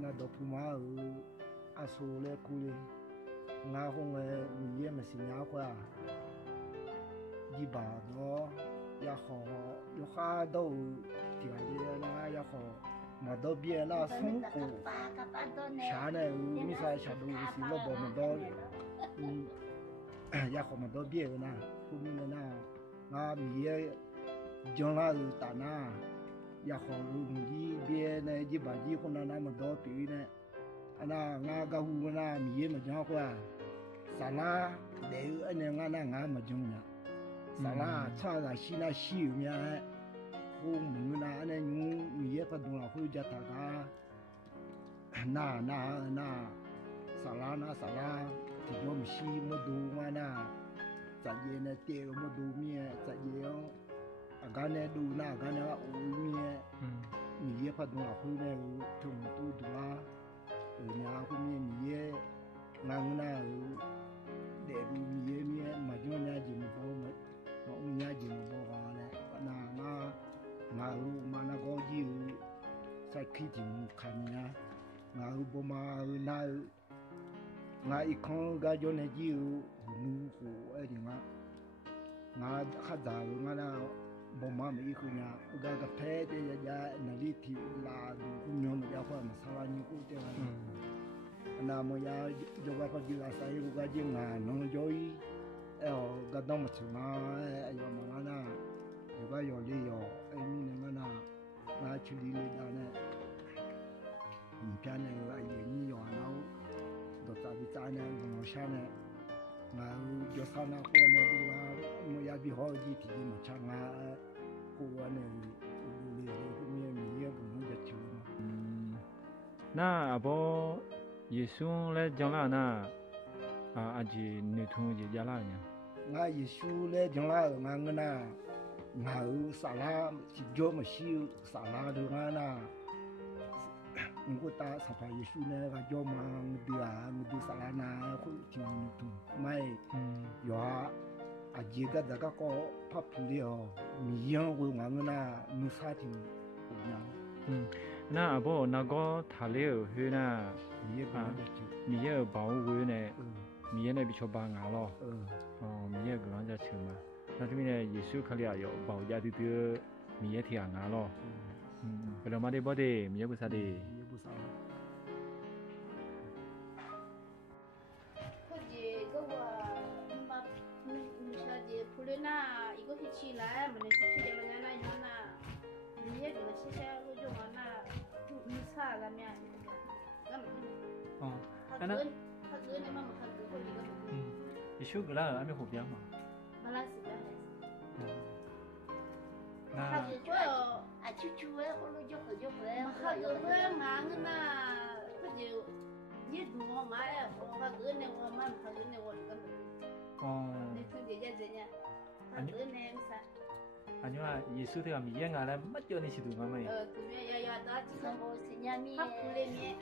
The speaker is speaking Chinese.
那到普马后，阿叔来过来，俺红的米也没新年过啊，一把多也好，有哈到店里那也好，没到别那送货，下来没啥下到是老包没到，也好没到别的那，后面的那，俺米也将来打那。也好容易别那一把几乎那么多对呢，那俺个屋那米没讲话，啥啦，那俺没讲呢，啥啦，唱那西那西面，后门那用米不动了，回家大家，那啥啦，这叫么西没动嘛那，咱爷那爹没动面，咱爷。俺那路那俺那后面，米也不动了，后面种都多啊，然后面米也，俺那那路米也面，没种伢就没包没，我伢就没包完了，俺那个就，在开就看呀，俺不嘛俺一看俺就那就怒火哎的嘛，俺还咋俺那。我妈没回家，我个拍的人家那里提拉住，我们家话嘛，啥玩意过的啊？那么呀，就个个就个啥有个就啊，农就伊，哎哟，个当么去嘛？哎哟，嘛那，有个有理由，哎，你那个那，那去理那呢？你偏那个也你有那，都咋比咋呢？我想呢。俺就上那货呢，对吧？我也比好几天没吃啊，货呢，后面米也不能再吃嘛。那阿婆耶稣来讲啦那阿姐女同就讲啦呢。俺耶稣来讲啦，俺个那，俺啥啦，就没修啥啦的俺那。我打上班也许呢，个叫忙的啥啦那会听懂买，呀，几个这个搞拍片的哦，米样会我们那没啥听不样。那阿婆那个他了去那，米也保护呢，米也那比较帮俺咯，米也个人在吃嘛，那这边呢也是可以有保家的米也听俺咯，不然嘛的不的米也不啥的。那一个星期来，没能出去的人那样那，你也给我写下我就往那，你啥个面？干嘛？他哥那妈妈他哥过一个。你修个啦，还没好边嘛？马来西亚还是。那。他哥哟，啊，去哎，我路就回。他哥我俺个那，他就一多俺我哥呢，我妈他哥呢，我这个。你听姐姐怎样？Anjua Yesus tu kami yang ada macam ni situ mama ya. Tu ya dah cakap bawa senyami. Apa boleh ni?